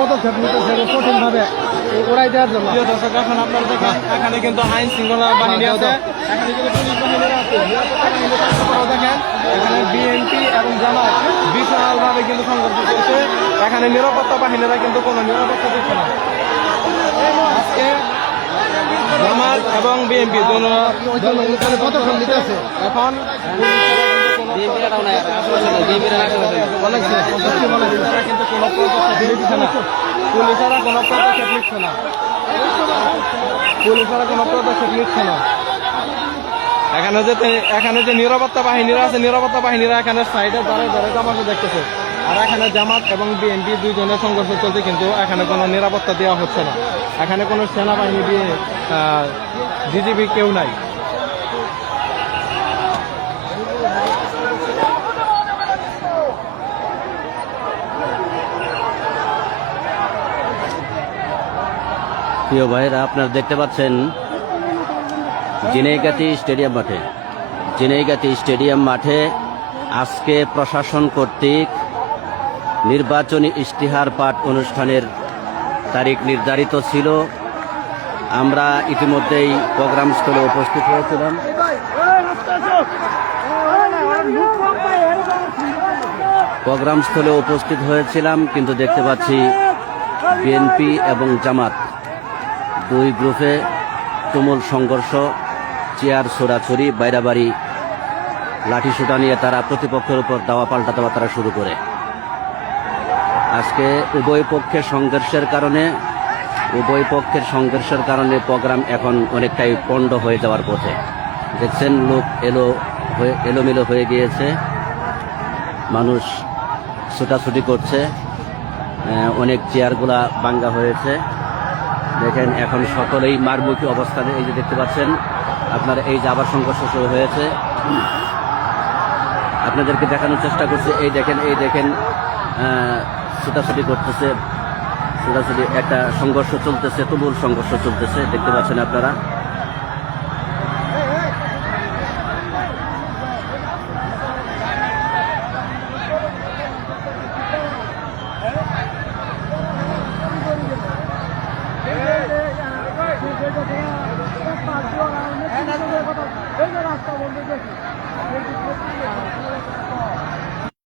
পদক্ষেপ নিতেছে কঠিনভাবে ওরাই দেওয়ার জন্য। প্রিয় দর্শক, এখন আপনারা দেখেন এখানে কিন্তু আইন শৃঙ্খলা বাহিনী আছে, এখানে কিন্তু পুলিশ বাহিনীরা আছে। তারপরেও দেখেন এখানে বিএনপি এবং জামাত বিশালভাবে কিন্তু সংঘর্ষ চলছে। এখানে নিরাপত্তা বাহিনীরা কিন্তু কোনো নিরাপত্তা দিচ্ছে না। আজকে জামাত এবং বিএনপি পদক্ষেপ নিতেছে। এখন পুলিশেরা কিন্তু কোনো পদক্ষেপ নিচ্ছে না। পুলিশেরা কোনো পদক্ষেপ নিচ্ছে না। পুলিশেরা কোনো পদক্ষেপ নিচ্ছে না। এখানে যে নিরাপত্তা বাহিনীরা আছে, নিরাপত্তা বাহিনীরা এখানে সাইডে দাঁড়িয়ে তামাশা দেখতেছে। আর এখানে জামাত এবং বিএনপি দুইজনের সংঘর্ষ চলছে, কিন্তু এখানে কোনো নিরাপত্তা দেওয়া হচ্ছে না। এখানে কোনো সেনাবাহিনী দিয়ে জিজিবি কেউ নাই। প্রিয় ভাইরা, আপনারা দেখতে পাচ্ছেন ঝিনাইগাতি স্টেডিয়াম মাঠে আজকে প্রশাসন কর্তৃক নির্বাচনী ইশতেহার পাঠ অনুষ্ঠানের তারিখ নির্ধারিত ছিল। আমরা ইতিমধ্যেই প্রোগ্রাম স্থলে উপস্থিত হয়েছিলাম। কিন্তু দেখতে পাচ্ছি বিএনপি এবং জামাত দুই গ্রুপে তুমুল সংঘর্ষ, চেয়ার ছোড়াছড়ি, বাইরাবাড়ি, লাঠিসোঁটা নিয়ে তারা প্রতিপক্ষের উপর দাওয়া পাল্টা দেওয়া তারা শুরু করে। আজকে উভয় পক্ষের সংঘর্ষের কারণে প্রোগ্রাম এখন অনেকটাই পণ্ড হয়ে যাওয়ার পথে। দেখছেন লোক এলোমেলো হয়ে গিয়েছে, মানুষ ছোটাছুটি করছে, অনেক চেয়ারগুলা ভাঙ্গা হয়েছে। দেখেন এখন সকলেই মারমুখী অবস্থানে, এই যে দেখতে পাচ্ছেন আপনারা, এই যে আবার সংঘর্ষ শুরু হয়েছে। আপনাদেরকে দেখানোর চেষ্টা করছে, এই দেখেন ছোটাছুটি করতেছে, একটা সংঘর্ষ চলতেছে, তুমুল সংঘর্ষ চলতেছে, দেখতে পাচ্ছেন আপনারা।